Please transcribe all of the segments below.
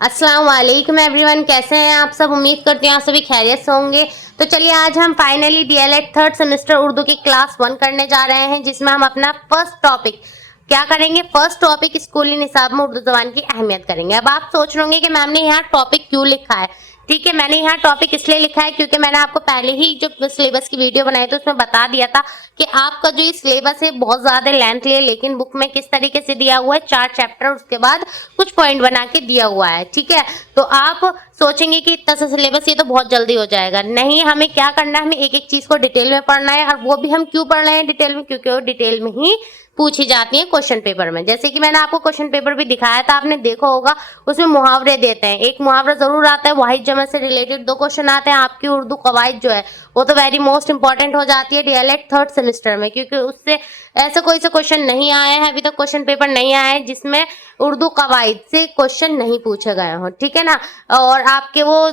अस्सलाम वालेकुम एवरीवन, कैसे हैं आप सब। उम्मीद करती हूँ आप सभी खैरियत से होंगे। तो चलिए आज हम finally DElEd third semester Urdu की क्लास 1 करने जा रहे हैं, जिसमें हम अपना फर्स्ट टॉपिक क्या करेंगे। फर्स्ट टॉपिक स्कूली निसाब में उर्दू जबान की अहमियत करेंगे। अब आप सोच रहे होंगे कि मैम ने यहाँ टॉपिक क्यों लिखा है। ठीक है, मैंने यहाँ टॉपिक इसलिए लिखा है क्योंकि मैंने आपको पहले ही जो सिलेबस की वीडियो बनाई थी उसमें बता दिया था कि आपका जो ये सिलेबस है बहुत ज्यादा लेंथ है, लेकिन बुक में किस तरीके से दिया हुआ है 4 चैप्टर, उसके बाद कुछ पॉइंट बना के दिया हुआ है। ठीक है, तो आप सोचेंगे कि इतना सा सिलेबस ये तो बहुत जल्दी हो जाएगा। नहीं, हमें क्या करना है, हमें एक एक चीज को डिटेल में पढ़ना है। और वो भी हम क्यों पढ़ रहे हैं डिटेल में, क्योंकि वो डिटेल में ही पूछी जाती है क्वेश्चन पेपर में। जैसे कि मैंने आपको क्वेश्चन पेपर भी दिखाया था, आपने देखा होगा, उसमें मुहावरे देते हैं। एक मुहावरा जरूर आता है, वाहिद जमा से रिलेटेड 2 क्वेश्चन आते हैं। आपकी उर्दू कवायद जो है वो तो वेरी मोस्ट इंपॉर्टेंट हो जाती है डीएलएड थर्ड सेमेस्टर में, क्योंकि उससे ऐसा कोई सा क्वेश्चन नहीं आया है अभी तक, क्वेश्चन पेपर नहीं आया है जिसमें उर्दू कवायद से क्वेश्चन नहीं पूछे गए हो। ठीक है ना। और आपके वो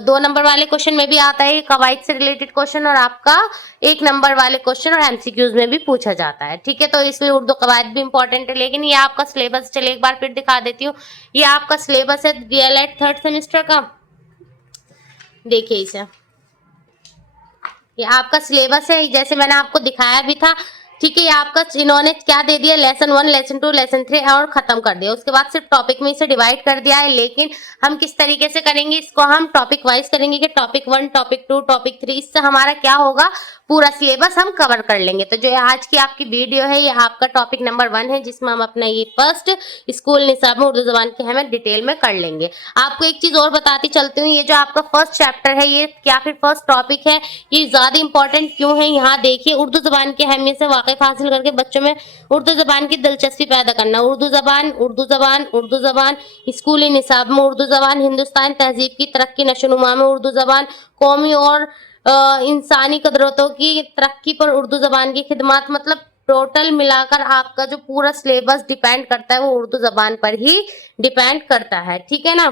2 नंबर वाले क्वेश्चन में भी आता है कवायद से रिलेटेड क्वेश्चन, और आपका 1 नंबर वाले क्वेश्चन और एमसीक्यूज में भी पूछा जाता है। ठीक है, तो इसलिए उर्दू कवायद भी इंपॉर्टेंट है। लेकिन ये आपका सिलेबस, चलिए एक बार फिर दिखा देती हूँ। ये आपका सिलेबस है डीएलएड थर्ड सेमेस्टर का। देखिए इसे, ये आपका सिलेबस है जैसे मैंने आपको दिखाया भी था। ठीक है, ये आपका इन्होंने क्या दे दिया, लेसन 1, लेसन 2, लेसन 3 और खत्म कर दिया। उसके बाद सिर्फ टॉपिक में इसे डिवाइड कर दिया है। लेकिन हम किस तरीके से करेंगे इसको, हम टॉपिक वाइज करेंगे कि टॉपिक 1, टॉपिक 2, टॉपिक 3। इससे हमारा क्या होगा, पूरा सिलेबस हम कवर कर लेंगे। तो जो आज की आपकी वीडियो है ये आपका टॉपिक नंबर 1 है, जिसमें हम अपना ये फर्स्ट स्कूल निसाब में उर्दू जबान की अहमियत डिटेल में कर लेंगे। आपको एक चीज और बताती चलती हूँ, ये जो आपका फर्स्ट चैप्टर है ये क्या फिर फर्स्ट टॉपिक है, ये ज्यादा इंपॉर्टेंट क्यों है। यहाँ देखिए, उर्दू जबान की अहमियत से वाकिफ हासिल करके बच्चों में उर्दू जबान की दिलचस्पी पैदा करना। उर्दू जबान, उर्दू जबान, उर्दू जबान, स्कूली निसाब में उर्दू जबान, हिंदुस्तान तहजीब की तरक्की नशोनुमा में उर्दू जबान, कौमी और इंसानी कदरतों की तरक्की पर उर्दू जबान की खिदमत। मतलब टोटल मिलाकर आपका जो पूरा सिलेबस डिपेंड करता है वो उर्दू जबान पर ही डिपेंड करता है। ठीक है ना,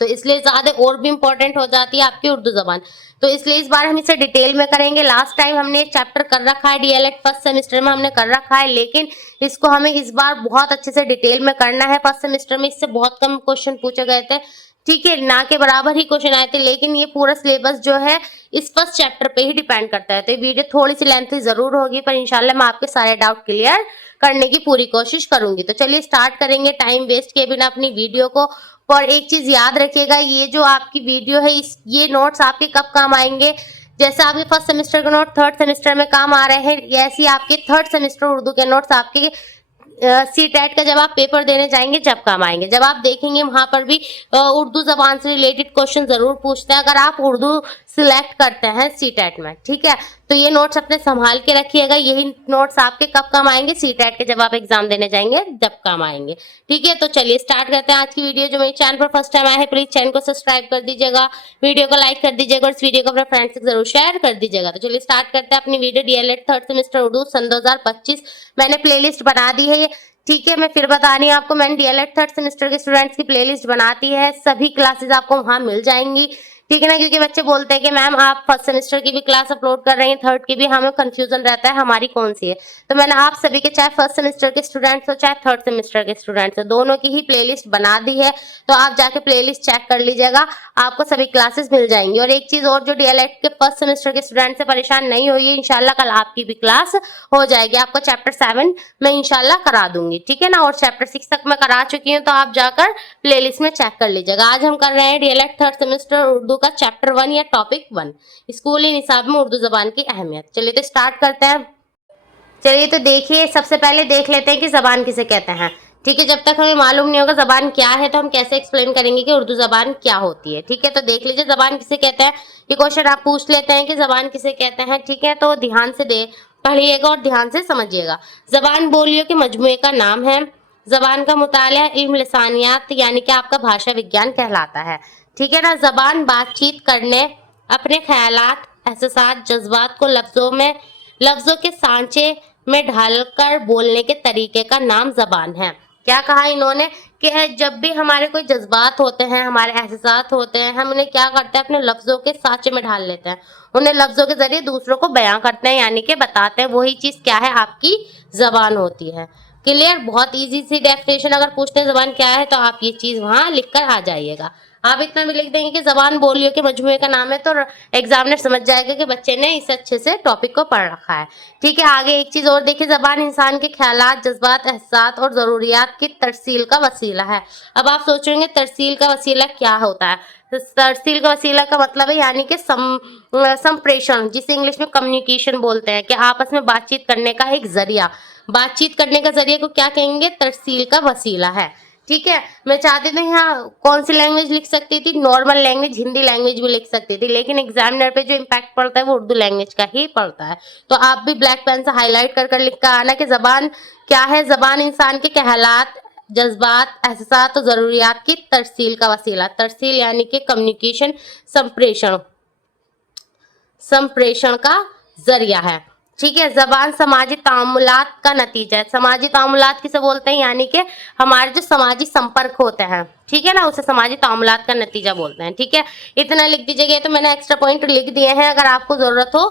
तो इसलिए ज्यादा और भी इंपॉर्टेंट हो जाती है आपकी उर्दू जबान। तो इसलिए इस बार हम इसे डिटेल में करेंगे। लास्ट टाइम हमने एक चैप्टर कर रखा है डीएलएड फर्स्ट सेमेस्टर में हमने कर रखा है, लेकिन इसको हमें इस बार बहुत अच्छे से डिटेल में करना है। फर्स्ट सेमेस्टर में इससे बहुत कम क्वेश्चन पूछे गए थे, ठीक है, ना के बराबर ही क्वेश्चन आए थे। लेकिन ये पूरा सिलेबस जो है इस फर्स्ट चैप्टर पे ही डिपेंड करता है। तो ये वीडियो थोड़ी सी लेंथी जरूर होगी, पर इंशाल्लाह मैं आपके सारे डाउट क्लियर करने की पूरी कोशिश करूंगी। तो चलिए स्टार्ट करेंगे टाइम वेस्ट किए बिना अपनी वीडियो को। और एक चीज याद रखिएगा, ये जो आपकी वीडियो है ये नोट्स आपके कब काम आएंगे, जैसे आपके फर्स्ट सेमेस्टर के नोट थर्ड सेमेस्टर में काम आ रहे हैं, ऐसे आपके थर्ड सेमेस्टर उर्दू के नोट्स आपके सीटेट का जब आप पेपर देने जाएंगे जब काम आएंगे। जब आप देखेंगे वहां पर भी उर्दू जबान से रिलेटेड क्वेश्चन जरूर पूछते हैं, अगर आप उर्दू सिलेक्ट करते हैं सीटेट में। ठीक है, तो ये नोट्स अपने संभाल के रखिएगा। यही नोट्स आपके कब काम आएंगे, सीटेट के जब आप एग्जाम देने जाएंगे जब काम आएंगे। ठीक है, तो चलिए स्टार्ट करते हैं आज की वीडियो। जो मेरे चैनल पर फर्स्ट टाइम आए हैं प्लीज चैनल को सब्सक्राइब कर दीजिएगा, वीडियो को लाइक कर दीजिएगा और इस वीडियो को अपने फ्रेंड्स से जरूर शेयर कर दीजिएगा। तो चलिए स्टार्ट करते हैं अपनी video. DElEd third semester Urdu सन 2025 मैंने प्लेलिस्ट बना दी है। ठीक है, मैं फिर बता रही हूँ आपको, मैंने डीएलएड थर्ड सेमेस्टर के स्टूडेंट्स की प्लेलिस्ट बनाती है, सभी क्लासेस आपको वहां मिल जाएंगी। ठीक है ना, क्योंकि बच्चे बोलते हैं कि मैम आप फर्स्ट सेमेस्टर की भी क्लास अपलोड कर रही हैं, थर्ड की भी, हमें कंफ्यूजन रहता है हमारी कौन सी है। तो मैंने आप सभी के, चाहे फर्स्ट सेमेस्टर के स्टूडेंट्स हो चाहे थर्ड सेमेस्टर के स्टूडेंट्स हो, दोनों की ही प्लेलिस्ट बना दी है। तो आप जाके प्लेलिस्ट चेक कर लीजिएगा, आपको सभी क्लासेस मिल जाएंगी। और एक चीज और, जो डीएलएड के फर्स्ट सेमेस्टर के स्टूडेंट से परेशान नहीं होइए, इंशाल्लाह कल आपकी भी क्लास हो जाएगी। आपको चैप्टर 7 मैं इंशाल्लाह करा दूंगी। ठीक है ना, और चैप्टर 6 तक मैं करा चुकी हूँ, तो आप जाकर प्लेलिस्ट में चेक कर लीजिएगा। आज हम कर रहे हैं डीएलएड थर्ड सेमेस्टर उर्दू का चैप्टर 1 या टॉपिक 1, स्कूली निसाब में उर्दू जबान की अहमियत। चलिए तो स्टार्ट करते हैं। चलिए तो देखिए, सबसे पहले देख लेते हैं कि जबान किसे कहते हैं। ठीक है, जब तक हमें मालूम नहीं होगा जबान क्या है तो हम कैसे एक्सप्लेन करेंगे कि उर्दू जबान क्या होती है। ठीक है, तो देख लीजिए जबान किसे कहते हैं। ये क्वेश्चन आप पूछ लेते हैं कि जबान किसे कहते हैं। ठीक है, तो ध्यान से पढ़िएगा और ध्यान से समझिएगा। जबान बोलियों के मजमूए का नाम है। जबान का मुताला इल्म लिसानियात यानी कि आपका भाषा विज्ञान कहलाता है। ठीक है ना, जबान बातचीत करने, अपने ख्यालात, एहसासात, जज्बात को लफ्जों के सांचे में ढालकर बोलने के तरीके का नाम जबान है। क्या कहा इन्होंने कि जब भी हमारे कोई जज्बात होते हैं, हमारे एहसास होते हैं, हम उन्हें क्या करते हैं, अपने लफ्जों के सांचे में ढाल लेते हैं, उन्हें लफ्जों के जरिए दूसरों को बयां करते हैं, यानी कि बताते हैं। वही चीज क्या है, आपकी जबान होती है। क्लियर। बहुत इजी सी डेफिनेशन अगर पूछते हैं जबान क्या है तो आप ये चीज वहां लिखकर आ जाइएगा। आप इतना भी लिख देंगे कि जबान बोलियों के मजमूए का नाम है, तो एग्जामिनर समझ जाएगा कि बच्चे ने इस अच्छे से टॉपिक को पढ़ रखा है। ठीक है, आगे एक चीज और देखिए, जबान इंसान के ख्यालात, जज्बात, एहसास और जरूरियात की तरसील का वसीला है। अब आप सोचेंगे तरसील का वसीला क्या होता है। तरसील का वसीला का मतलब है यानी कि संप्रेषण, जिसे इंग्लिश में कम्युनिकेशन बोलते हैं, कि आपस में बातचीत करने का एक जरिया। बातचीत करने का जरिया को क्या कहेंगे, तरसील का वसीला है। ठीक है, मैं चाहती थी यहाँ कौन सी लैंग्वेज लिख सकती थी, नॉर्मल लैंग्वेज, हिंदी लैंग्वेज भी लिख सकती थी, लेकिन एग्जामिनर पे जो इम्पैक्ट पड़ता है वो उर्दू लैंग्वेज का ही पड़ता है। तो आप भी ब्लैक पेन से हाईलाइट कर कर लिख कर आना कि जबान क्या है। जबान इंसान के ख्यालात, जज्बात, एहसास और जरूरियात की तरसील का वसीला। तरसील यानी कि कम्युनिकेशन, संप्रेषण, संप्रेषण का जरिया है। ठीक है, जबान समाजी तामुलात का नतीजा है। समाजी तामुलात किसे बोलते हैं, यानी कि हमारे जो समाजी संपर्क होते हैं, ठीक है ना, उसे समाजी तामुलात का नतीजा बोलते हैं। ठीक है, इतना लिख दीजिएगा। तो मैंने एक्स्ट्रा पॉइंट लिख दिए हैं, अगर आपको जरूरत हो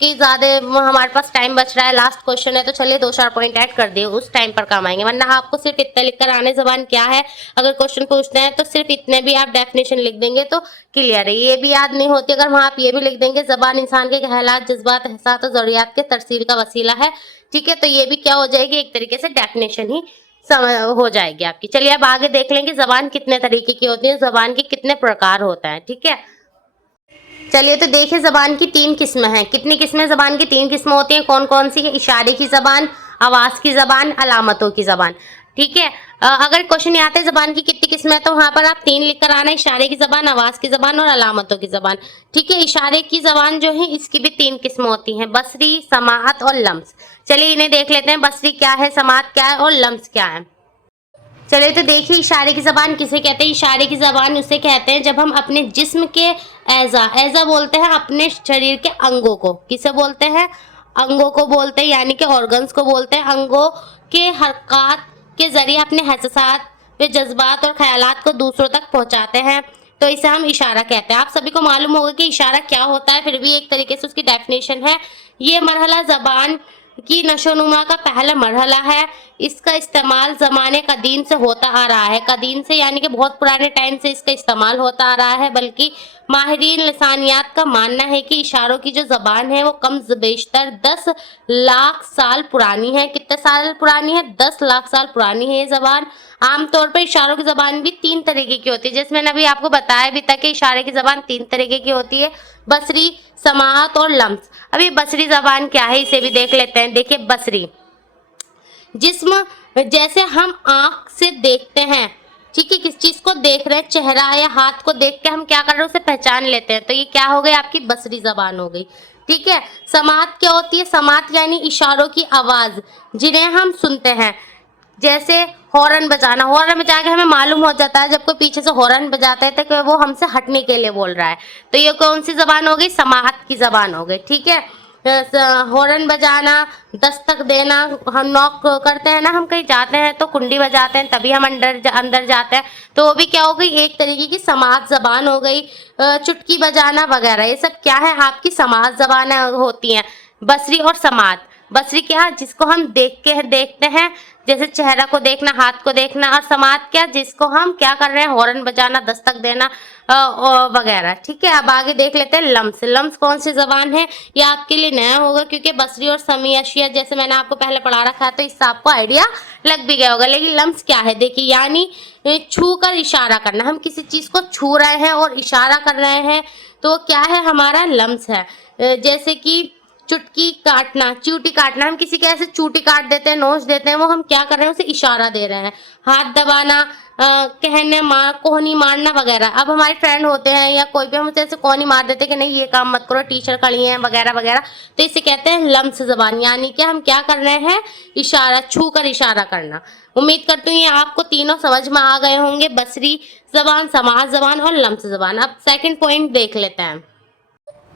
कि ज्यादा हमारे पास टाइम बच रहा है, लास्ट क्वेश्चन है, तो चलिए 2-4 पॉइंट ऐड कर दिए, उस टाइम पर काम आएंगे, वरना आपको सिर्फ इतना लिखकर आने जबान क्या है। अगर क्वेश्चन पूछते हैं तो सिर्फ इतने भी आप डेफिनेशन लिख देंगे तो क्लियर है। ये भी याद नहीं होती अगर वहां आप ये भी लिख देंगे जबान इंसान के ख्यालात, जज्बात, एहसास और जरूरियात के तरसील का वसीला है। ठीक है, तो ये भी क्या हो जाएगी, एक तरीके से डेफिनेशन ही हो जाएगी आपकी। चलिए अब आगे देख लेंगे जबान कितने तरीके की होती है, जबान के कितने प्रकार होता है। ठीक है, चलिए तो देखिए, जबान की 3 किस्में हैं। कितनी किस्में जबान की 3 किस्में होती हैं, कौन कौन सी है, इशारे की जबान, आवाज की जबान, अलामतों की जबान। ठीक है, अगर क्वेश्चन ये आता है जबान की कितनी किस्में है, तो वहां पर आप 3 लिख कर आना, इशारे की जबान, आवाज की जबान और अलामतों की जबान। ठीक है, इशारे की जबान जो है इसकी भी 3 किस्में होती हैं, बसरी, समाअत और लम्स। चलिए इन्हें देख लेते हैं, बसरी क्या है, समाअत क्या है और लम्स क्या है। चलिए तो देखिए, इशारे की जबान किसे कहते हैं। इशारे की जबान उसे कहते हैं जब हम अपने जिस्म के एजा बोलते हैं अपने शरीर के अंगों को। किसे बोलते हैं, अंगों को बोलते हैं, यानी कि ऑर्गन्स को बोलते हैं। अंगों के हरकत के जरिए अपने एहसास व जज्बात और ख्यालात को दूसरों तक पहुंचाते हैं, तो इसे हम इशारा कहते हैं। आप सभी को मालूम होगा कि इशारा क्या होता है, फिर भी एक तरीके से उसकी डेफिनेशन है। ये मरहला जबान की नशोनुमा का पहला मरहला है। इसका इस्तेमाल ज़माने कदीम से होता आ रहा है। कदीम से यानी कि बहुत पुराने टाइम से इसका इस्तेमाल होता आ रहा है, बल्कि माहिरीन लिसानियात का मानना है कि इशारों की जो ज़बान है वो कम बेशतर 10 लाख साल पुरानी है। कितने साल पुरानी है, 10 लाख साल पुरानी है ये ज़बान। आमतौर पर इशारों की ज़बान भी 3 तरीके की होती है, जैसे मैंने अभी आपको बताया भी था कि इशारे की ज़बान 3 तरीके की होती है, बसरी, समाअत और लम्स। अभी बसरी जबान क्या है इसे भी देख लेते हैं। देखिए, बसरी जिस्म, जैसे हम आंख से देखते हैं, ठीक है, किस चीज को देख रहे हैं, चेहरा या हाथ को देख के हम क्या कर रहे हैं, उसे पहचान लेते हैं, तो ये क्या हो गई, आपकी बसरी जबान हो गई। ठीक है, समाअत क्या होती है, समाअत यानी इशारों की आवाज जिन्हें हम सुनते हैं, जैसे हॉर्न बजाना। हॉर्न बजा के हमें मालूम हो जाता है जब कोई पीछे से हॉर्न बजाता है तो वो हमसे हटने के लिए बोल रहा है, तो ये कौन सी जबान हो गई, समाअत की जबान हो गई। ठीक है, हॉर्न बजाना, दस्तक देना, हम नॉक करते हैं ना, हम कहीं जाते हैं तो कुंडी बजाते हैं तभी हम अंदर जाते हैं, तो वो भी क्या हो गई, एक तरीके की समाअत जबान हो गई। चुटकी बजाना वगैरह, ये सब क्या है, आपकी समाअत जबान होती हैं। बसरी और समाअत, बसरी क्या, जिसको हम देखते हैं, जैसे चेहरा को देखना, हाथ को देखना, और समाअत क्या, जिसको हम क्या कर रहे हैं, हॉर्न बजाना, दस्तक देना वगैरह। ठीक है, अब आगे देख लेते हैं लम्स। लम्स कौन सी जबान है, ये आपके लिए नया होगा क्योंकि बसरी और समी अशिया जैसे मैंने आपको पहले पढ़ा रखा है, तो इससे आपको आइडिया लग भी गया होगा। लेकिन लम्स क्या है, देखिए, यानी छू कर इशारा करना। हम किसी चीज को छू रहे हैं और इशारा कर रहे हैं तो क्या है, हमारा लम्स है। जैसे कि चुटकी काटना, चूटी काटना, हम किसी के ऐसे चूटी काट देते हैं, नोच देते हैं, वो हम क्या कर रहे हैं, उसे इशारा दे रहे हैं। हाथ दबाना, कहने कोहनी मारना वगैरह। अब हमारे फ्रेंड होते हैं या कोई भी, हम उसे ऐसे कोहनी मार देते हैं कि नहीं ये काम मत करो, टीचर खड़ी हैं वगैरह वगैरह, तो इसे कहते हैं लम्स जबान, यानी कि हम क्या कर रहे हैं, इशारा, छू कर इशारा करना। उम्मीद करती हूँ ये आपको तीनों समझ में आ गए होंगे, बसरी जबान, समाअत जबान और लम्स जबान। अब सेकंड पॉइंट देख लेते हैं।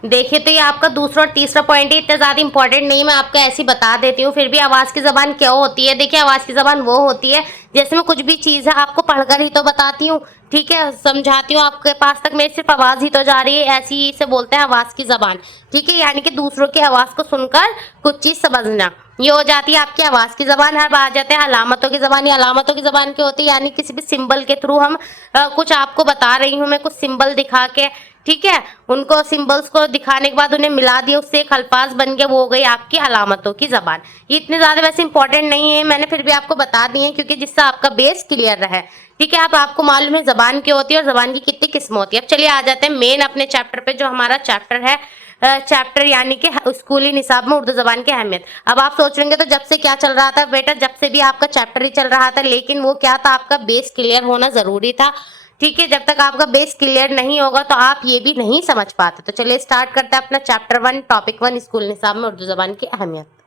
देखिए, तो ये आपका दूसरा और तीसरा पॉइंट है, इतना ज़्यादा इंपॉर्टेंट नहीं, मैं आपको ऐसी बता देती हूँ, फिर भी आवाज़ की ज़बान क्या होती है। देखिए, आवाज़ की ज़बान वो होती है, जैसे मैं कुछ भी चीज़ है आपको पढ़कर ही तो बताती हूँ, ठीक है, समझाती हूँ, आपके पास तक मेरी सिर्फ आवाज़ ही तो जा रही है, ऐसी ही इसे बोलते हैं आवाज़ की ज़बान। ठीक है, यानी कि दूसरों की आवाज़ को सुनकर कुछ चीज़ समझना। ये हो जाती है आपकी आवाज की जबान। अब आ जाते हैं अलामतों की जबान। ये अलामतों की जबान क्या होती है, यानी किसी भी सिंबल के थ्रू हम कुछ आपको बता रही हूँ मैं, कुछ सिंबल दिखा के, ठीक है, उनको सिंबल्स को दिखाने के बाद उन्हें मिला दिया, उससे एक अल्फाज बन गया, वो हो गई आपकी अलामतों की जबान। ये इतने ज्यादा वैसे इंपॉर्टेंट नहीं है, मैंने फिर भी आपको बता दिए हैं क्योंकि जिससे आपका बेस क्लियर रहे, ठीक है। अब आपको मालूम है जबान क्या होती है और जबान की कितनी किस्म होती है। अब चलिए आ जाते हैं मेन अपने चैप्टर पे, जो हमारा चैप्टर है चैप्टर यानी कि स्कूली निसाब में उर्दू जबान की अहमियत। अब आप सोच लेंगे तो जब से क्या चल रहा था बेटा, जब से भी आपका चैप्टर ही चल रहा था, लेकिन वो क्या था, आपका बेस क्लियर होना जरूरी था, ठीक है। जब तक आपका बेस क्लियर नहीं होगा तो आप ये भी नहीं समझ पाते। तो चलिए स्टार्ट करते हैं अपना चैप्टर 1 टॉपिक 1 स्कूल निसाब में उर्दू जबान की अहमियत।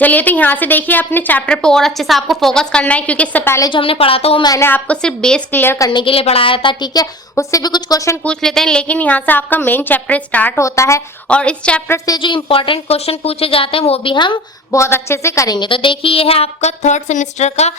चलिए तो यहाँ से देखिए अपने चैप्टर पे और अच्छे से आपको फोकस करना है, क्योंकि इससे पहले जो हमने पढ़ा था वो मैंने आपको सिर्फ बेस क्लियर करने के लिए पढ़ाया था, ठीक है। उससे भी कुछ क्वेश्चन पूछ लेते हैं, लेकिन यहाँ से आपका मेन चैप्टर स्टार्ट होता है और इस चैप्टर से जो इंपॉर्टेंट क्वेश्चन पूछे जाते हैं वो भी हम बहुत अच्छे से करेंगे। तो देखिए ये है आपका 3rd सेमेस्टर का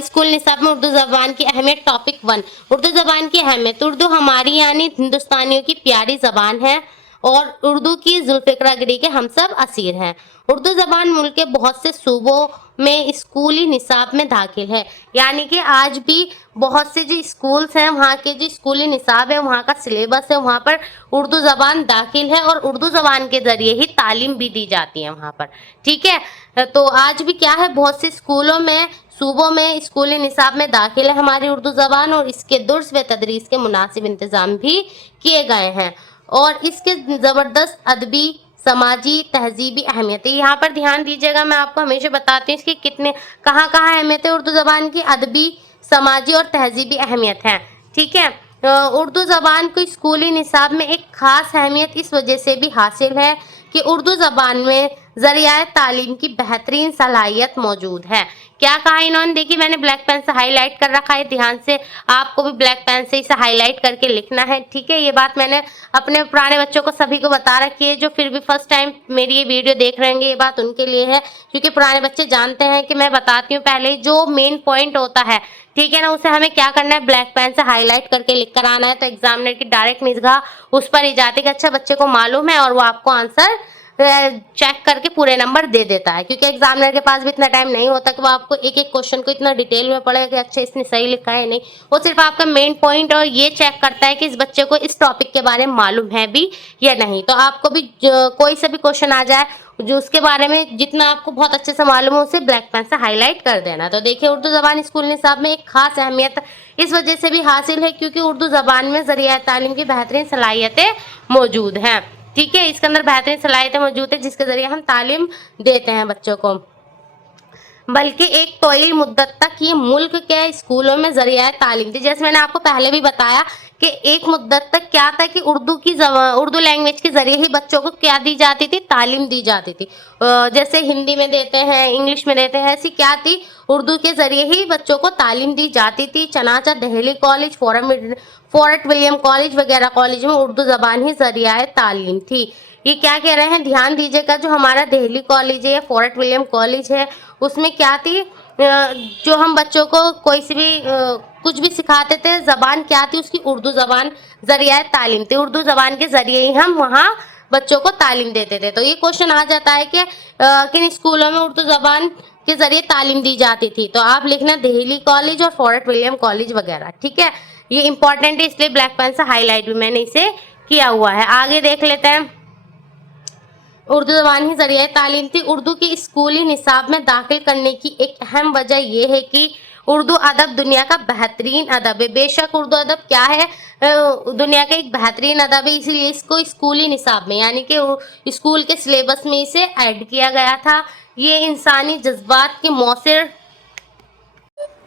स्कूल निसाब में उर्दू जबान की अहमियत टॉपिक 1। उर्दू जबान की अहमियत। उर्दू हमारी यानी हिंदुस्तानियों की प्यारी जबान है और उर्दू की जुल्फ़िकरागिरी के हम सब असीर हैं। उर्दू जबान मुल्क के बहुत से सूबों में स्कूली निसाब में दाखिल है, यानी कि आज भी बहुत से जो स्कूल्स हैं वहाँ के जो स्कूली निसाब है, वहाँ का सिलेबस है, वहाँ पर उर्दू जबान दाखिल है और उर्दू जबान के जरिए ही तालीम भी दी जाती है वहाँ पर, ठीक है। तो आज भी क्या है, बहुत से स्कूलों में सूबों में स्कूली निसाब में दाखिल है हमारी उर्दू जबान और इसके दुर्स व तदरीस के मुनासिब इंतजाम भी किए गए हैं और इसके ज़बरदस्त अदबी समाजी तहजीबी अहमियत है। यहाँ पर ध्यान दीजिएगा, मैं आपको हमेशा बताती हूँ इसकी कितने कहाँ कहाँ अहमियत है उर्दू ज़बान की, अदबी समाजी और तहजीबी अहमियत है, ठीक है। उर्दू ज़बान को स्कूली निसाब में एक ख़ास अहमियत इस वजह से भी हासिल है कि उर्दू ज़बान में ज़रिया तालीम की बेहतरीन सलाहियत मौजूद है। क्या कहा इन्होंने, देखिए मैंने ब्लैक पेन से हाईलाइट कर रखा है, ध्यान से आपको भी ब्लैक पेन से इसे हाईलाइट करके लिखना है, ठीक है। ये बात मैंने अपने पुराने बच्चों को सभी को बता रखी है, जो फिर भी फर्स्ट टाइम मेरी ये वीडियो देख रहे हैं, ये बात उनके लिए है, क्योंकि पुराने बच्चे जानते हैं कि मैं बताती हूँ पहले जो मेन पॉइंट होता है, ठीक है ना, उसे हमें क्या करना है, ब्लैक पेन से हाईलाइट करके लिख कर आना है। तो एग्जामिनर की डायरेक्ट निगाह उस पर ही जाती है कि अच्छा बच्चे को मालूम है और वो आपको आंसर चेक करके पूरे नंबर दे देता है, क्योंकि एग्जामिनर के पास भी इतना टाइम नहीं होता कि वो आपको एक एक क्वेश्चन को इतना डिटेल में पढ़े कि अच्छा इसने सही लिखा है नहीं। वो सिर्फ आपका मेन पॉइंट और ये चेक करता है कि इस बच्चे को इस टॉपिक के बारे में मालूम है भी या नहीं। तो आपको भी कोई सा भी क्वेश्चन आ जाए जो उसके बारे में जितना आपको बहुत अच्छे से मालूम हो उसे ब्लैक पेन से हाईलाइट कर देना। तो देखिए उर्दू जबान स्कूल निसाब में एक खास अहमियत इस वजह से भी हासिल है क्योंकि उर्दू जबान में ज़रिया तालीम की बेहतरीन सलाहियतें मौजूद हैं, ठीक है। इसके अंदर बेहतरीन सलाहियतें मौजूद है जिसके जरिए हम तालीम देते हैं बच्चों को, बल्कि एक तवील मुद्दत तक ये मुल्क के स्कूलों में जरिया तालीम थी। जैसे मैंने आपको पहले भी बताया कि एक मुद्दत तक क्या था कि उर्दू लैंग्वेज के जरिए ही बच्चों को क्या दी जाती थी, तालीम दी जाती थी। जैसे हिंदी में देते हैं, इंग्लिश में देते हैं, ऐसी क्या थी, उर्दू के जरिए ही बच्चों को तालीम दी जाती थी। चनाचा Delhi college, Fort William college वगैरह कॉलेज में उर्दू जबान ही जरिया तालीम थी। ये क्या कह रहे हैं, ध्यान दीजिएगा, जो हमारा दिल्ली कॉलेज है या फोर्ट विलियम कॉलेज है उसमें क्या थी, जो हम बच्चों को कोई सी भी कुछ भी सिखाते थे, जबान क्या थी उसकी, उर्दू जबान जरिया तालीम थी। उर्दू जबान के जरिए ही हम वहाँ बच्चों को तालीम देते थे। तो ये क्वेश्चन आ जाता है कि किन स्कूलों में उर्दू जबान के जरिए तालीम दी जाती थी, तो आप लिखना दिल्ली कॉलेज और फोर्ट विलियम कॉलेज वगैरह, ठीक है। ये इंपॉर्टेंट है इसलिए ब्लैक पेन से हाईलाइट भी मैंने इसे किया हुआ है। आगे देख लेते हैं, उर्दू ज़बान ही ज़रिया तालीम थी। उर्दू की स्कूली निसाब में दाखिल करने की एक अहम वजह यह है कि उर्दू अदब दुनिया का बेहतरीन अदब है। बेशक उर्दू अदब क्या है, दुनिया का एक बेहतरीन अदब है, इसीलिए इसको स्कूली निसाब में यानी कि स्कूल के सिलेबस में इसे ऐड किया गया था। ये इंसानी जज्बात के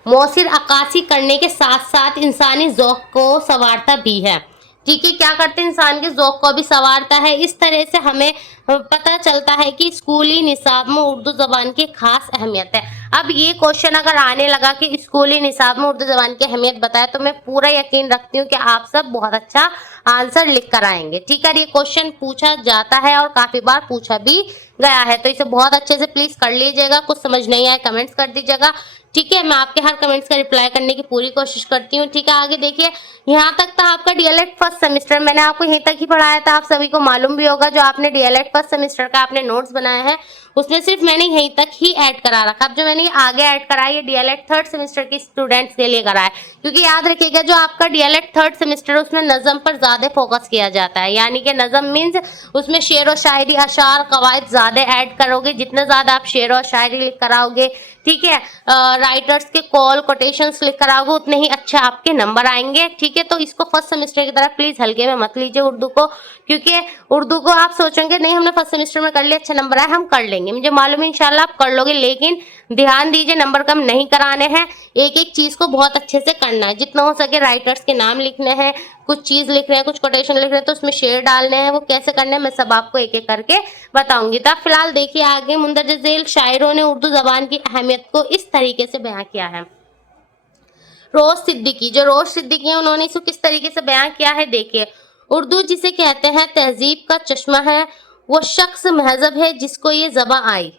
मौसिर अक्कासी करने के साथ साथ इंसानी ज़ौक़ को संवारता भी है, ठीक है। क्या करते हैं, इंसान के ज़ौक़ को भी संवारता है। इस तरह से हमें पता चलता है कि स्कूली निसाब में उर्दू ज़बान की खास अहमियत है। अब ये क्वेश्चन अगर आने लगा कि स्कूली निसाब में उर्दू ज़बान की अहमियत बताए, तो मैं पूरा यकीन रखती हूँ कि आप सब बहुत अच्छा आंसर लिख कर आएंगे, ठीक है। ये क्वेश्चन पूछा जाता है और काफ़ी बार पूछा भी गया है, तो इसे बहुत अच्छे से प्लीज़ कर लीजिएगा। कुछ समझ नहीं आए कमेंट्स कर दीजिएगा, ठीक है। मैं आपके हर कमेंट्स का रिप्लाई करने की पूरी कोशिश करती हूँ, ठीक है। आगे देखिए, यहाँ तक था आपका डीएलएड फर्स्ट सेमेस्टर, मैंने आपको यहीं तक ही पढ़ाया था, आप सभी को मालूम भी होगा। जो आपने डीएलएड फर्स्ट सेमेस्टर का आपने नोट्स बनाए हैं उसमें सिर्फ मैंने यहीं तक ही ऐड करा रखा। अब जो मैंने आगे ऐड करा है ये डीएलएड थर्ड सेमेस्टर के स्टूडेंट्स के लिए करा है, क्योंकि याद रखिएगा जो आपका डीएलएड थर्ड सेमेस्टर उसमें नज़म पर ज्यादा फोकस किया जाता है, यानी कि नज़म मीन्स उसमें शेर व शायरी, अशार, कवायद ज्यादा ऐड करोगे। जितने ज्यादा आप शेर और शायरी लिख कराओगे, ठीक है, राइटर्स के कॉल कोटेशंस लिख कराओगे, उतने ही अच्छे आपके नंबर आएंगे। ठीक है, तो इसको फर्स्ट सेमेस्टर की तरह प्लीज हल्के में मत लीजिए उर्दू को, क्योंकि उर्दू को आप सोचेंगे नहीं हमने फर्स्ट सेमेस्टर में कर लिया, अच्छा नंबर आए, हम कर लेंगे। मुझे मालूम है इंशाल्लाह आप कर लोगे, लेकिन ध्यान दीजिए नंबर कम नहीं कराने हैं। एक एक चीज को बहुत अच्छे से करना है, जितना हो सके राइटर्स के नाम लिखने हैं, कुछ चीज लिख रहे हैं, कुछ कोटेशन लिख रहे हैं तो उसमें शेर डालने हैं, वो कैसे करने हैं मैं सब आपको एक एक करके बताऊंगी। तो आप फिलहाल देखिए आगे मुंदरजा झेल शायरों ने उर्दू जबान की अहमियत को इस तरीके से बयां किया है। रोज सिद्दीकी, जो रोज सिद्दीकी है उन्होंने इसको किस तरीके से बयां किया है देखिए। उर्दू जिसे कहते हैं तहजीब का चश्मा है, वो शख्स महजब है जिसको ये ज़बां आई।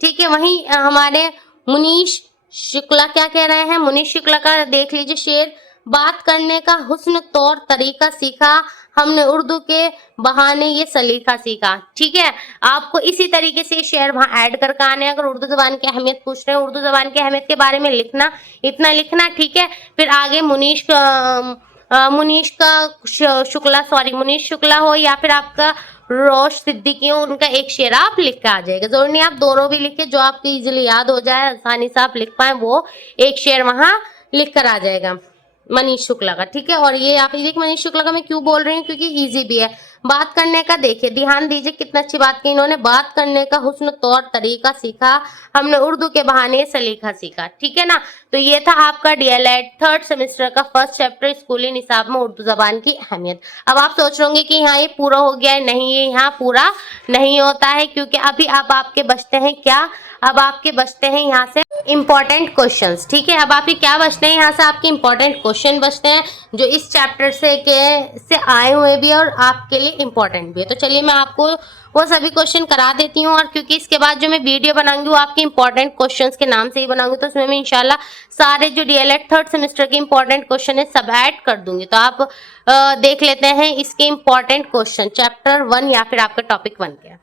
ठीक है, वहीं हमारे मुनीश शुक्ला क्या कह रहे हैं, मुनीश शुक्ला का देख लीजिए शेर, बात करने का हुस्न तौर तरीका सीखा, हमने उर्दू के बहाने ये सलीका सीखा। ठीक है, आपको इसी तरीके से शेर वहां ऐड करके आने। अगर उर्दू जबान की अहमियत पूछ रहे हैं, उर्दू जबान की अहमियत के बारे में लिखना, इतना लिखना। ठीक है, फिर आगे मुनीश शुक्ला हो या फिर आपका रोश सिद्दीकी हो, उनका एक शेर आप लिख के आ जाएगा। जरूरी नहीं आप दोनों भी लिखे, जो आपको इजीली याद हो जाए, आसानी से आप लिख पाए, वो एक शेर वहां लिख कर आ जाएगा मनीष शुक्ला का। ठीक है, और ये आप देखिए मनीष शुक्ला का मैं क्यों बोल रही हूँ, क्योंकि इजी भी है। बात करने का देखिए, ध्यान दीजिए कितना अच्छी बात की इन्होंने, बात करने का हुस्न तौर तरीका सीखा, हमने उर्दू के बहाने सलीका सीखा। ठीक है ना, तो ये था आपका डीएलएड थर्ड सेमेस्टर का फर्स्ट चैप्टर स्कूली निसाब में उर्दू जबान की अहमियत। अब आप सोच रहे होंगे कि यहाँ ये पूरा हो गया है, नहीं ये यहाँ पूरा नहीं होता है, क्योंकि अभी अब आपके बचते हैं क्या, अब आपके बचते हैं यहाँ से इंपॉर्टेंट क्वेश्चंस। ठीक है, अब आपके क्या बचते हैं यहाँ से, आपके इंपॉर्टेंट क्वेश्चन बचते हैं जो इस चैप्टर से आए हुए भी है और आपके लिए इंपॉर्टेंट भी है। तो चलिए मैं आपको वो सभी क्वेश्चन करा देती हूँ, और क्योंकि इसके बाद जो मैं वीडियो बनाऊंगी वो आपके इंपॉर्टेंट क्वेश्चंस के नाम से ही बनाऊंगी, तो उसमें मैं इंशाल्लाह सारे जो डीएलएड थर्ड सेमेस्टर के इंपॉर्टेंट क्वेश्चन है सब ऐड कर दूंगी। तो आप देख लेते हैं इसके इंपॉर्टेंट क्वेश्चन चैप्टर 1 या फिर आपका टॉपिक 1 के।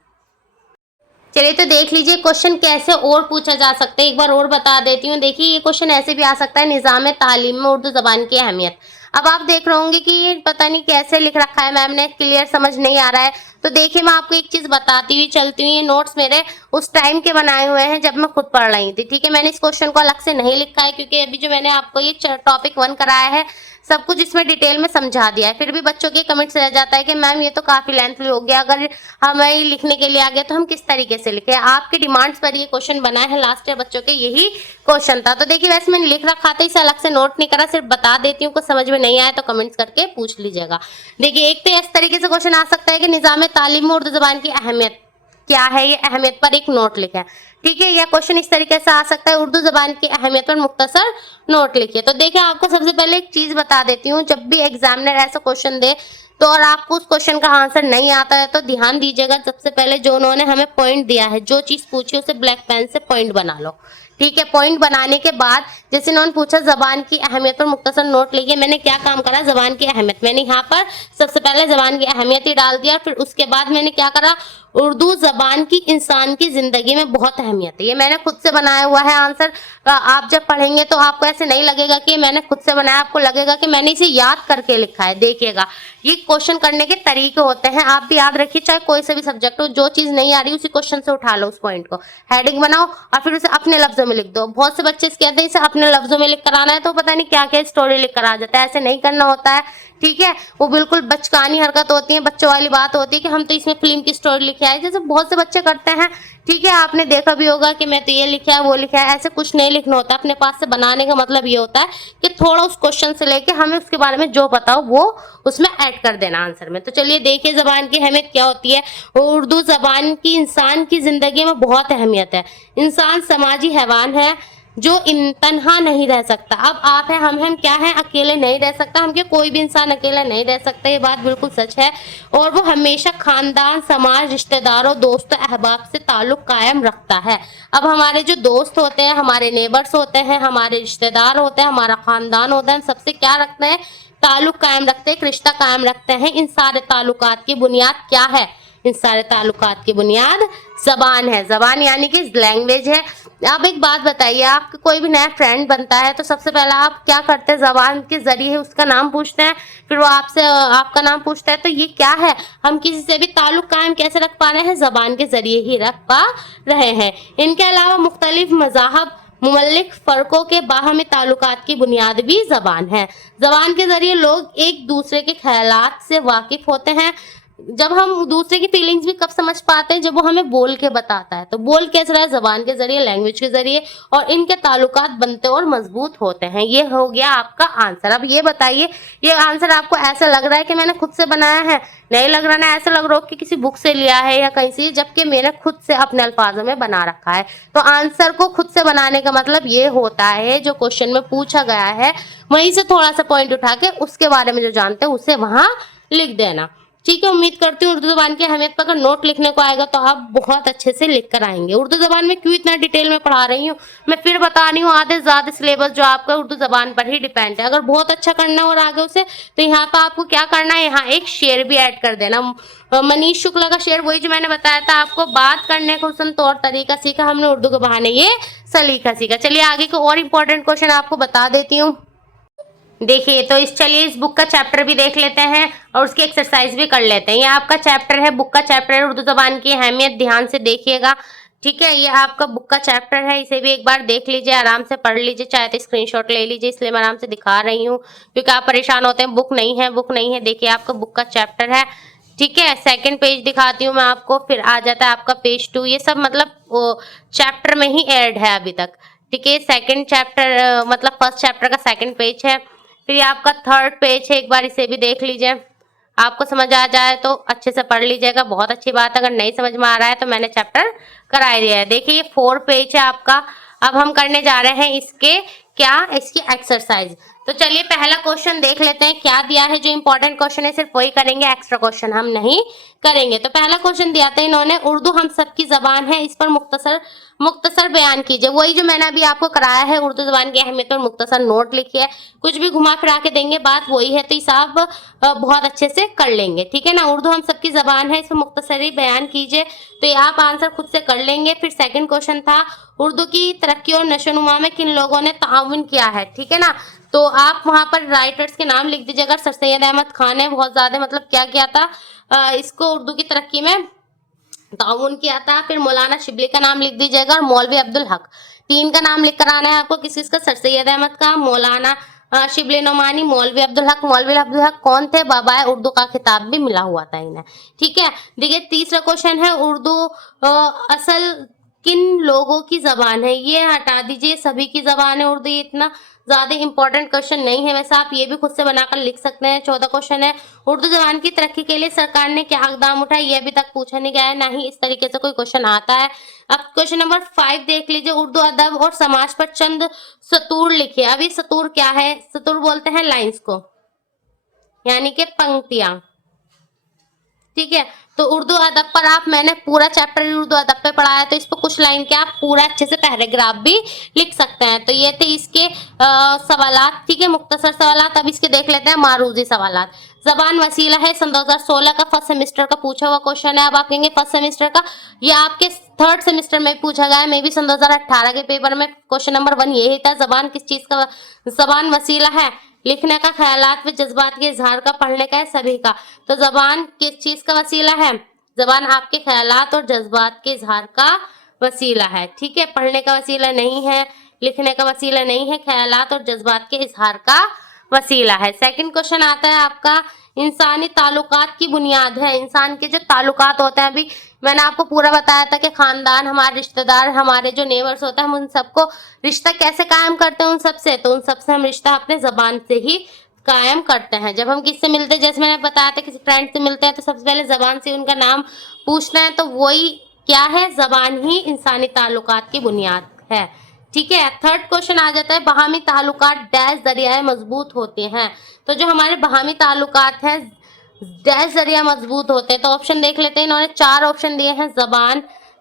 चलिए तो देख लीजिए क्वेश्चन कैसे और पूछा जा सकता है, एक बार और बता देती हूँ। देखिए ये क्वेश्चन ऐसे भी आ सकता है, निज़ाम तालीम में उर्दू जबान की अहमियत। अब आप देख रहे होंगे कि ये पता नहीं कैसे लिख रखा है मैम ने, क्लियर समझ नहीं आ रहा है। तो देखिए मैं आपको एक चीज बताती हुई चलती हूँ, ये नोट्स मेरे उस टाइम के बनाए हुए हैं जब मैं खुद पढ़ रही थी। ठीक है, मैंने इस क्वेश्चन को अलग से नहीं लिखा है, क्योंकि अभी जो मैंने आपको ये टॉपिक 1 कराया है सब कुछ इसमें डिटेल में समझा दिया है। फिर भी बच्चों के कमेंट्स रह जाता है कि मैम ये तो काफी लेंथली हो गया, अगर हमें लिखने के लिए आ गया तो हम किस तरीके से लिखें। आपके डिमांड्स पर ये क्वेश्चन बना है, लास्ट ईयर बच्चों के यही क्वेश्चन था। तो देखिए वैसे मैंने लिख रखा था, इसे अलग से नोट नहीं करा, सिर्फ बता देती हूँ, कुछ समझ में नहीं आया तो कमेंट्स करके पूछ लीजिएगा। देखिए एक तो इस तरीके से क्वेश्चन आ सकता है कि निज़ाम तालीम में उर्दू जबान की अहमियत क्या है, ये अहमियत पर एक नोट लिखा है। ठीक है, या क्वेश्चन इस तरीके से आ सकता है, उर्दू जबान की अहमियत पर मुख्तसर नोट लिखिए। तो देखिए आपको सबसे पहले एक चीज बता देती हूँ, जब भी एग्जामिनर ऐसा क्वेश्चन दे तो और आपको उस क्वेश्चन का आंसर नहीं आता है तो ध्यान दीजिएगा, सबसे पहले जो उन्होंने हमें पॉइंट दिया है, जो चीज पूछी उसे ब्लैक पेन से पॉइंट बना लो। ठीक है, पॉइंट बनाने के बाद जैसे उन्होंने पूछा जबान की अहमियत और मुख्तसर नोट लिखिए, मैंने क्या काम करा, जबान की अहमियत, मैंने यहाँ पर सबसे पहले जबान की अहमियत ही डाल दिया। फिर उसके बाद मैंने क्या करा, उर्दू जबान की इंसान की जिंदगी में बहुत अहमियत है, ये मैंने खुद से बनाया हुआ है आंसर। आप जब पढ़ेंगे तो आपको ऐसे नहीं लगेगा कि मैंने खुद से बनाया, आपको लगेगा कि मैंने इसे याद करके लिखा है। देखिएगा ये क्वेश्चन करने के तरीके होते हैं, आप भी याद रखिए, चाहे कोई सा भी सब्जेक्ट हो, जो चीज नहीं आ रही उसी क्वेश्चन से उठा लो, उस पॉइंट को हेडिंग बनाओ और फिर उसे अपने लफ्जों में लिख दो। बहुत से बच्चे कहते हैं इसे अपने लफ्जों में लिख कर आना है, तो पता नहीं क्या क्या स्टोरी लिख कर आ जाता है, ऐसे नहीं करना होता है। ठीक है, वो बिल्कुल बचकानी हरकत होती है, बच्चों वाली बात होती है कि हम तो इसमें फिल्म की स्टोरी लिखे आए, जैसे बहुत से बच्चे करते हैं। ठीक है, आपने देखा भी होगा कि मैं तो ये लिखा है वो लिखा है, ऐसे कुछ नहीं लिखना होता। अपने पास से बनाने का मतलब ये होता है कि थोड़ा उस क्वेश्चन से लेके हमें उसके बारे में जो पता हो वो उसमें ऐड कर देना आंसर में। तो चलिए देखिए जबान की अहमियत क्या होती है। उर्दू जबान की इंसान की जिंदगी में बहुत अहमियत है। इंसान समाजी हैवान है जो तन्हा नहीं रह सकता। अब आप है, हम हैं, क्या है, अकेले नहीं रह सकता। हम क्या, कोई भी इंसान अकेला नहीं रह सकता, ये बात बिल्कुल सच है। और वो हमेशा खानदान, समाज, रिश्तेदारों, दोस्तों, अहबाब से ताल्लुक कायम रखता है। अब हमारे जो दोस्त होते हैं, हमारे नेबर्स होते हैं, हमारे रिश्तेदार होते हैं, हमारा खानदान होता है, हम सबसे क्या रखते हैं, ताल्लुक कायम रखते हैं, एक रिश्ता कायम रखते हैं। इन सारे ताल्लुकात की बुनियाद क्या है, इन सारे ताल्लुकात की बुनियाद जबान है, जबान यानी कि लैंग्वेज है। आप एक बात बताइए, आपका कोई भी नया फ्रेंड बनता है तो सबसे पहले आप क्या करते हैं, जबान के जरिए उसका नाम पूछते हैं, फिर वो आपसे आपका नाम पूछता है। तो ये क्या है, हम किसी से भी ताल्लुक कायम कैसे रख पा रहे हैं, जबान के जरिए ही रख पा रहे हैं। इनके अलावा मुख्तलिफ मज़ाहब मुमल्लिक फ़र्कों के बाहमी ताल्लुकात की बुनियाद भी ज़बान है। ज़बान के ज़रिए लोग एक दूसरे के ख़यालात से वाकिफ़ होते हैं। जब हम दूसरे की फीलिंग्स भी कब समझ पाते हैं, जब वो हमें बोल के बताता है। तो बोल कैसे रहा है, ज़बान के ज़रिए, लैंग्वेज के ज़रिए, और इनके ताल्लुकात बनते और मजबूत होते हैं। ये हो गया आपका आंसर। अब ये बताइए, ये आंसर आपको ऐसा लग रहा है कि मैंने खुद से बनाया है? नहीं लग रहा ना, ऐसा लग रहा हो कि किसी बुक से लिया है या कहीं से, जबकि मैंने खुद से अपने अल्फाजों में बना रखा है। तो आंसर को खुद से बनाने का मतलब ये होता है, जो क्वेश्चन में पूछा गया है वहीं से थोड़ा सा पॉइंट उठा के उसके बारे में जो जानते हैं उसे वहां लिख देना। ठीक है, उम्मीद करती हूँ उर्दू ज़बान की अहमियत पर अगर नोट लिखने को आएगा तो आप बहुत अच्छे से लिख कर आएंगे। उर्दू ज़बान में क्यों इतना डिटेल में पढ़ा रही हूँ, मैं फिर बता रही हूँ, आधे से ज़्यादा सिलेबस जो आपका उर्दू ज़बान पर ही डिपेंड है। अगर बहुत अच्छा करना है और आगे उसे, तो यहाँ पर आपको क्या करना है, यहाँ एक शेर भी ऐड कर देना। मनीष शुक्ला का शेर, वही जो मैंने बताया था आपको, बात करने का हुस्न तौर तरीका सीखा हमने उर्दू के बहाने ये सलीका सीखा। चलिए आगे को और इम्पोर्टेंट क्वेश्चन आपको बता देती हूँ। देखिए, तो चलिए इस बुक का चैप्टर भी देख लेते हैं और उसकी एक्सरसाइज भी कर लेते हैं। ये आपका चैप्टर है, बुक का चैप्टर है, उर्दू ज़बान की अहमियत, ध्यान से देखिएगा। ठीक है, ये आपका बुक का चैप्टर है, इसे भी एक बार देख लीजिए, आराम से पढ़ लीजिए, चाहे तो स्क्रीनशॉट ले लीजिए, इसलिए मैं आराम से दिखा रही हूँ, क्योंकि आप परेशान होते हैं बुक नहीं है, बुक नहीं है। देखिए आपका बुक का चैप्टर है। ठीक है, सेकंड पेज दिखाती हूँ मैं आपको, फिर आ जाता है आपका पेज 2। ये सब मतलब चैप्टर में ही ऐड है अभी तक। ठीक है, सेकंड चैप्टर मतलब फर्स्ट चैप्टर का सेकंड पेज है। फिर ये आपका थर्ड पेज है, एक बार इसे भी देख लीजिए। आपको समझ आ जाए तो अच्छे से पढ़ लीजिएगा, बहुत अच्छी बात। अगर नहीं समझ में आ रहा है तो मैंने चैप्टर करा दिया है। देखिए ये 4 पेज है आपका। अब हम करने जा रहे हैं इसके इसकी एक्सरसाइज। तो चलिए पहला क्वेश्चन देख लेते हैं, क्या दिया है। जो इंपॉर्टेंट क्वेश्चन है सिर्फ वही करेंगे, एक्स्ट्रा क्वेश्चन हम नहीं करेंगे। तो पहला क्वेश्चन दिया था इन्होंने, उर्दू हम सबकी जबान है, इस पर मुख्तसर बयान कीजिए। वही जो मैंने अभी आपको कराया है, उर्दू जबान की अहमियत पर मुख्तसर नोट लिखिए। कुछ भी घुमा फिरा के देंगे, बात वही है, तो इसे आप बहुत अच्छे से कर लेंगे। ठीक है ना, उर्दू हम सबकी जबान है, इसमें मुख्तसरी बयान कीजिए। तो ये आप आंसर खुद से कर लेंगे। फिर सेकंड क्वेश्चन था, उर्दू की तरक्की और नशोनुमा में किन लोगों ने ताउन किया है। ठीक है ना, तो आप वहां पर राइटर्स के नाम लिख दीजिए। अगर सर सैयद अहमद खान है, बहुत ज्यादा मतलब क्या किया था, इसको उर्दू की तरक्की में ताउन किया था। फिर मौलाना शिबली का नाम लिख दीजिएगा और मौलवी अब्दुल हक, 3 का नाम लिख कर आना है आपको। किसी का, सर सैयद अहमद का, मौलाना शिबली नोमानी, मौलवी अब्दुल हक। मौलवी अब्दुल हक कौन थे, बाबाए उर्दू का खिताब भी मिला हुआ था इन्हें। ठीक है, देखिए तीसरा क्वेश्चन है, उर्दू असल किन लोगों की जबान है। ये हटा दीजिए, सभी की जबान है उर्दू, ये इतना ज्यादा इंपॉर्टेंट क्वेश्चन नहीं है, वैसे आप ये भी खुद से बनाकर लिख सकते हैं। चौथा क्वेश्चन है, उर्दू जबान की तरक्की के लिए सरकार ने क्या इकदाम उठाए। ये अभी तक पूछा नहीं गया है, ना ही इस तरीके से कोई क्वेश्चन आता है। अब क्वेश्चन नंबर 5 देख लीजिए, उर्दू अदब और समाज पर चंद सतूर लिखिए। अभी सतूर क्या है, सतूर बोलते हैं लाइन्स को, यानी कि पंक्तियां। ठीक है, तो उर्दू अदब पर आप, मैंने पूरा चैप्टर उर्दू अदब पे पढ़ाया है, तो इस पर कुछ लाइन के आप पूरा अच्छे से पैराग्राफ भी लिख सकते हैं। तो ये थे इसके सवालात। ठीक है, मुख्तसर सवालात। अब इसके देख लेते हैं मारूजी सवालात। जबान वसीला है, सन 2016 का फर्स्ट सेमेस्टर का पूछा हुआ क्वेश्चन है। अब आप कहेंगे फर्स्ट सेमेस्टर का, ये आपके थर्ड सेमेस्टर में पूछा गया है, मे बी सन 2018 के पेपर में क्वेश्चन नंबर 1 यही था। जबान किस चीज का, जबान वसीला है लिखने का, ख्यालात व जज्बात के इजहार का, पढ़ने का है, सभी का। तो जबान किस चीज का वसीला है, जबान आपके ख्यालात और जज्बात के इजहार का वसीला है। ठीक है, पढ़ने का वसीला नहीं है, लिखने का वसीला नहीं है, ख्यालात और जज्बात के इजहार का वसीला है। सेकंड क्वेश्चन आता है आपका, इंसानी ताल्लुकात की बुनियाद है। इंसान के जो ताल्लुकात होते हैं, अभी मैंने आपको पूरा बताया था कि खानदान, हमारे रिश्तेदार, हमारे जो नेबर्स होते हैं, हम उन सबको रिश्ता कैसे कायम करते हैं उन सबसे, तो उन सबसे हम रिश्ता अपने जबान से ही कायम करते हैं। जब हम किससे मिलते हैं, जैसे मैंने बताया था किसी फ्रेंड से मिलते हैं, तो सबसे पहले जबान से उनका नाम पूछना है। तो वही क्या है, जबान ही इंसानी ताल्लुकात की बुनियाद है। ठीक है, थर्ड क्वेश्चन आ जाता है, बहामी ताल्लुकात डैश जरिया मजबूत होते हैं। तो जो हमारे बहामी ताल्लुकात हैं डैश जरिया मजबूत होते हैं। तो ऑप्शन देख लेते हैं, इन्होंने 4 ऑप्शन दिए हैं, जबान,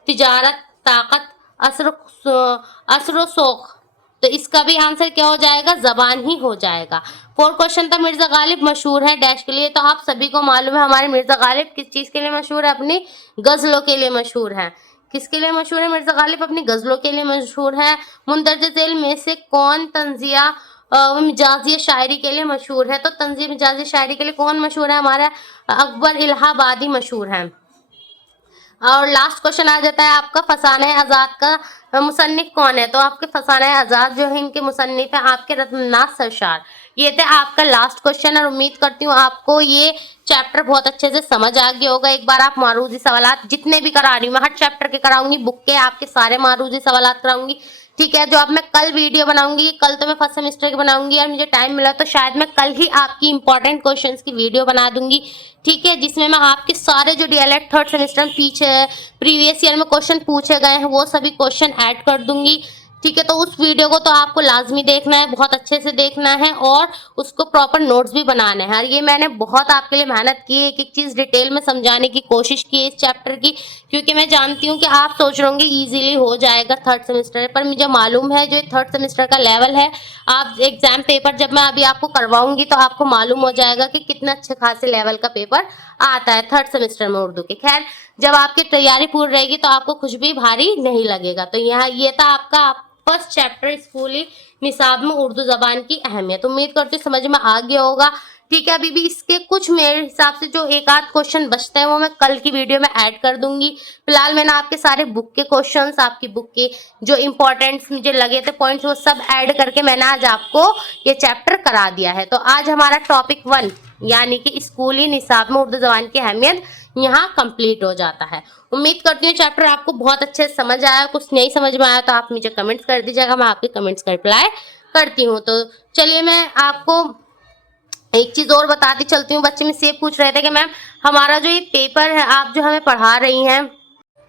तिजारत, ताकत, असर शौक। तो इसका भी आंसर क्या हो जाएगा, जबान ही हो जाएगा। 4 क्वेश्चन था, मिर्जा गालिब मशहूर है डैश के लिए। तो आप सभी को मालूम है हमारे मिर्जा गालिब किस चीज के लिए मशहूर है, अपनी गजलों के लिए मशहूर है। किसके लिए मशहूर है? मिर्जा गालिब अपनी गजलों के लिए मशहूर है। मुंदरजा झेल में से कौन तंजिया मिजाजी शायरी के लिए मशहूर है? तो तंजिया मिजाजी शायरी के लिए कौन मशहूर है? हमारा अकबर इलाहाबादी मशहूर है। और लास्ट क्वेश्चन आ जाता है आपका, फसाने आजाद का मुसन्निफ कौन है? तो आपके फसाने आजाद जो है इनके मुसन्निफ है आपके रत्ननाथ सरशार। ये थे आपका लास्ट क्वेश्चन और उम्मीद करती हूँ आपको ये चैप्टर बहुत अच्छे से समझ आ गया होगा। एक बार आप मारूजी सवालात जितने भी करा रही हूँ, मैं हर चैप्टर के कराऊंगी, बुक के आपके सारे मारूजी सवालात कराऊंगी, ठीक है। जो अब मैं कल वीडियो बनाऊंगी, कल तो मैं फर्स्ट सेमेस्टर की बनाऊंगी और मुझे टाइम मिला तो शायद मैं कल ही आपकी इंपॉर्टेंट क्वेश्चंस की वीडियो बना दूंगी, ठीक है, जिसमें मैं आपके सारे जो डीएलएड थर्ड सेमेस्टर में पीछे प्रीवियस ईयर में क्वेश्चन पूछे गए हैं वो सभी क्वेश्चन ऐड कर दूंगी, ठीक है। तो उस वीडियो को तो आपको लाजमी देखना है, बहुत अच्छे से देखना है और उसको प्रॉपर नोट्स भी बनाने हैं। और ये मैंने बहुत आपके लिए मेहनत की है, एक एक चीज़ डिटेल में समझाने की कोशिश की है इस चैप्टर की, क्योंकि मैं जानती हूँ कि आप सोच रहे होंगे इजीली हो जाएगा थर्ड सेमेस्टर, पर मुझे मालूम है जो थर्ड सेमेस्टर का लेवल है, आप एग्जाम पेपर जब मैं अभी आपको करवाऊंगी तो आपको मालूम हो जाएगा कि कितना अच्छे खासे लेवल का पेपर आता है थर्ड सेमेस्टर में उर्दू के। खैर, जब आपकी तैयारी पूरी रहेगी तो आपको कुछ भी भारी नहीं लगेगा। तो यहाँ ये था आपका फर्स्ट चैप्टर स्कूली निसाब में उर्दू जबान की अहमियत। उम्मीद करती हूँ समझ में आ गया होगा, ठीक है। अभी भी इसके कुछ मेरे हिसाब से जो एक आध क्वेश्चन बचते हैं वो मैं कल की वीडियो में ऐड कर दूंगी। फिलहाल मैंने आपके सारे बुक के क्वेश्चंस, आपकी बुक के जो इंपॉर्टेंट मुझे लगे थे पॉइंट्स, वो सब ऐड करके मैंने आज आपको ये चैप्टर करा दिया है। तो आज हमारा टॉपिक 1 यानी कि स्कूली निसाब में उर्दू जबान की अहमियत यहाँ कंप्लीट हो जाता है। उम्मीद करती हूँ चैप्टर आपको बहुत अच्छे से समझ आया। कुछ नहीं समझ में आया तो आप मुझे कमेंट्स कर दीजिएगा, मैं आपके कमेंट्स का रिप्लाई करती हूँ। तो चलिए मैं आपको एक चीज और बताती चलती हूँ। बच्चे मुझसे पूछ रहे थे कि मैम हमारा जो ये पेपर है आप जो हमें पढ़ा रही हैं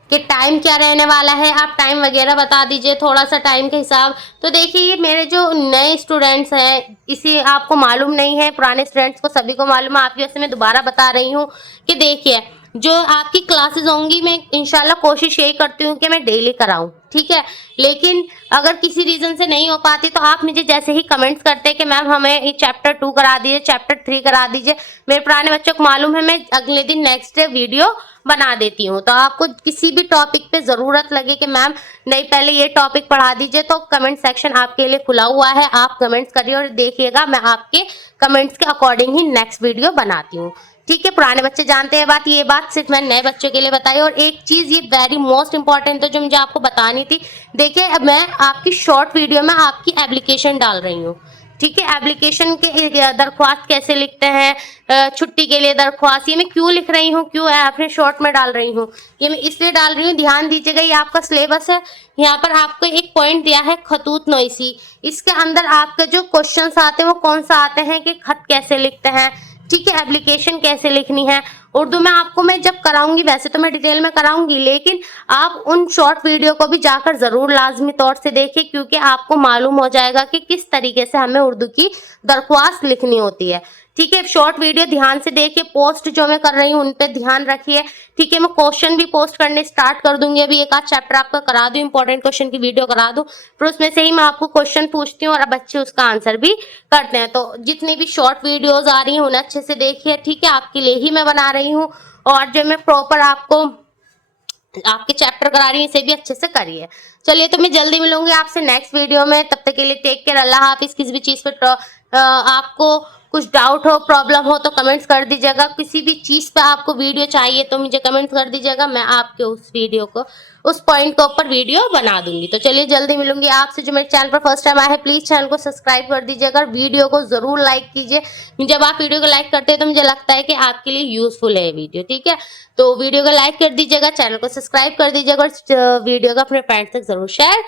कि टाइम क्या रहने वाला है, आप टाइम वगैरह बता दीजिए थोड़ा सा टाइम के हिसाब। तो देखिए मेरे जो नए स्टूडेंट्स हैं, इसी आपको मालूम नहीं है, पुराने स्टूडेंट्स को सभी को मालूम है, आपकी वजह से मैं दोबारा बता रही हूँ कि देखिए जो आपकी क्लासेस होंगी मैं इंशाल्लाह कोशिश यही करती हूँ कि मैं डेली कराऊँ, ठीक है। लेकिन अगर किसी रीजन से नहीं हो पाती तो आप मुझे जैसे ही कमेंट्स करते हैं कि मैम हमें चैप्टर 2 करा दीजिए, चैप्टर 3 करा दीजिए, मेरे पुराने बच्चों को मालूम है मैं अगले दिन नेक्स्ट डे वीडियो बना देती हूँ। तो आपको किसी भी टॉपिक पे जरूरत लगे कि मैम नहीं पहले ये टॉपिक पढ़ा दीजिए, तो कमेंट सेक्शन आपके लिए खुला हुआ है, आप कमेंट्स करिए और देखिएगा मैं आपके कमेंट्स के अकॉर्डिंग ही नेक्स्ट वीडियो बनाती हूँ, ठीक है। पुराने बच्चे जानते हैं बात, ये बात सिर्फ मैंने नए बच्चों के लिए बताई। और एक चीज ये वेरी मोस्ट इंपॉर्टेंट है जो मुझे आपको बतानी थी, देखिए अब मैं आपकी शॉर्ट वीडियो में आपकी एप्लीकेशन डाल रही हूँ, ठीक है। एप्लीकेशन के दरख्वास्त कैसे लिखते हैं, छुट्टी के लिए दरख्वास्त, ये मैं क्यों लिख रही हूँ, क्यों अपने शॉर्ट में डाल रही हूँ, ये मैं इसलिए डाल रही हूँ, ध्यान दीजिएगा। ये आपका सिलेबस है, यहाँ पर आपको एक पॉइंट दिया है खतूत नोइसी, इसके अंदर आपके जो क्वेश्चंस आते हैं वो कौन सा आते हैं कि खत कैसे लिखते हैं, ठीक है, एप्लीकेशन कैसे लिखनी है उर्दू में। आपको मैं जब कराऊंगी वैसे तो मैं डिटेल में कराऊंगी, लेकिन आप उन शॉर्ट वीडियो को भी जाकर जरूर लाजमी तौर से देखिए, क्योंकि आपको मालूम हो जाएगा कि किस तरीके से हमें उर्दू की दरख्वास्त लिखनी होती है, ठीक है। शॉर्ट वीडियो ध्यान से देखिए, पोस्ट जो मैं कर रही हूँ उन पे ध्यान रखिए, ठीक है। मैं क्वेश्चन भी पोस्ट करने स्टार्ट कर दूंगी, अभी एक आध चैप्टर आपका करा दूं, इंपॉर्टेंट क्वेश्चन की वीडियो करा दूं, फिर उसमें से ही मैं आपको क्वेश्चन पूछती हूँ और बच्चे उसका आंसर भी करते हैं। तो जितनी भी शॉर्ट वीडियोज आ रही हैं उन्हें अच्छे से देखिए, ठीक है, आपके लिए ही मैं बना रही हूँ। और जो मैं प्रॉपर आपको आपके चैप्टर करा रही हूँ इसे भी अच्छे से करिए। चलिए तो मैं जल्दी मिलूंगी आपसे नेक्स्ट वीडियो में, तब तक के लिए टेक केयर, अल्लाह हाफिज। किसी भी चीज पे आपको कुछ डाउट हो, प्रॉब्लम हो तो कमेंट्स कर दीजिएगा, किसी भी चीज पे आपको वीडियो चाहिए तो मुझे कमेंट्स कर दीजिएगा, मैं आपके उस वीडियो को उस पॉइंट के ऊपर वीडियो बना दूंगी। तो चलिए जल्दी मिलूंगी आपसे। जो मेरे चैनल पर फर्स्ट टाइम आए हैं प्लीज चैनल को सब्सक्राइब कर दीजिएगा, वीडियो को जरूर लाइक कीजिए। जब आप वीडियो को लाइक करते हैं तो मुझे लगता है कि आपके लिए यूजफुल है वीडियो, ठीक है। तो वीडियो को लाइक कर दीजिएगा, चैनल को सब्सक्राइब कर दीजिएगा और वीडियो को अपने फ्रेंड्स तक जरूर शेयर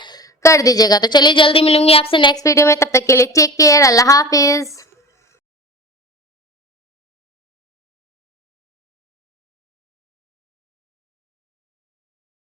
कर दीजिएगा। तो चलिए जल्दी मिलूंगी आपसे नेक्स्ट वीडियो में, तब तक के लिए टेक केयर, अल्लाह हाफिज।